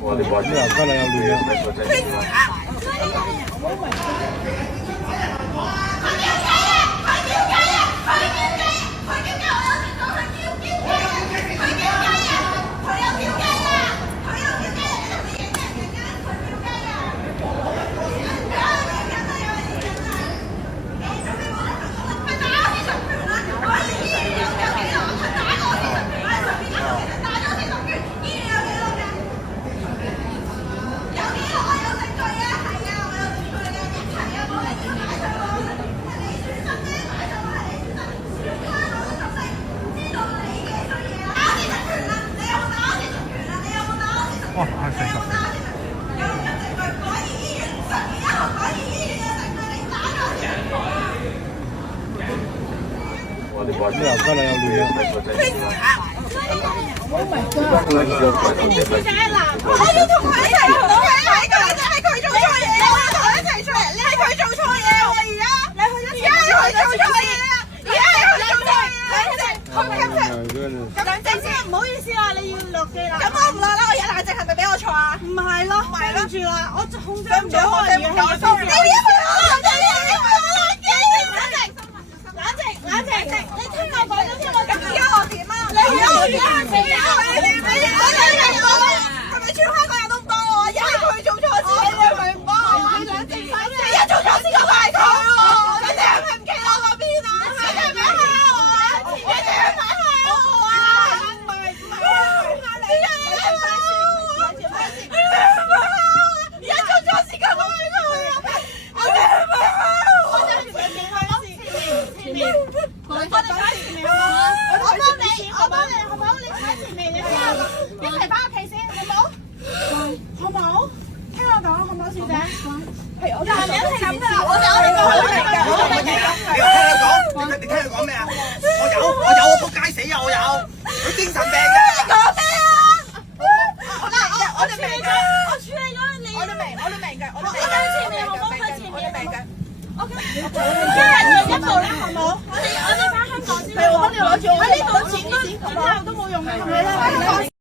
我哋話啲人家有亂哇！係成十。我哋話啲人家有亂我要同佢一齊唔到嘅，係佢做錯嘢，我要同佢一齊出嚟，你係佢做錯嘢喎，而家你去咗，而家係佢做錯嘢啊，而家係佢做錯嘢，冷靜先，唔好意思啊，你要落機啦。咁我唔落啦，我而家冷靜係咪俾我錯啊？唔係咯，跟住啦，我控制唔到我而家係有 sorry。冷靜，你聽我講咗先，我咁而家我點啊？你而家我點啊？係咪全香港人都唔幫我？而家係佢做錯事，你係咪唔幫我？冷靜翻先，而家做錯事嗰個係佢喎，你哋係咪唔企我嗰邊啊？你哋係咪蝦我啊？你哋係咪蝦我啊？唔係，你哋係咪蝦我啊？而家做錯事嗰個係佢啊！我哋係咪蝦我啊？前面。我哋擺前面好唔好？我幫你，好唔好？你擺前面，你之後一齊翻屋企先，好唔好？好唔好？聽我講，好唔好，小姐？係我哋一齊咁噶，我哋明㗎，我哋明㗎。你聽佢講咩啊？我仆街死啊！我有，佢精神病㗎。你講咩啊？嗱，我哋明㗎，我處理咗你。我哋明㗎，我哋前面好唔好？佢前面明㗎。OK， 一人一步啦，好唔好？我哋翻香港先。係我幫你攞住，我呢度錢都之後都冇用嘅，係咪咧？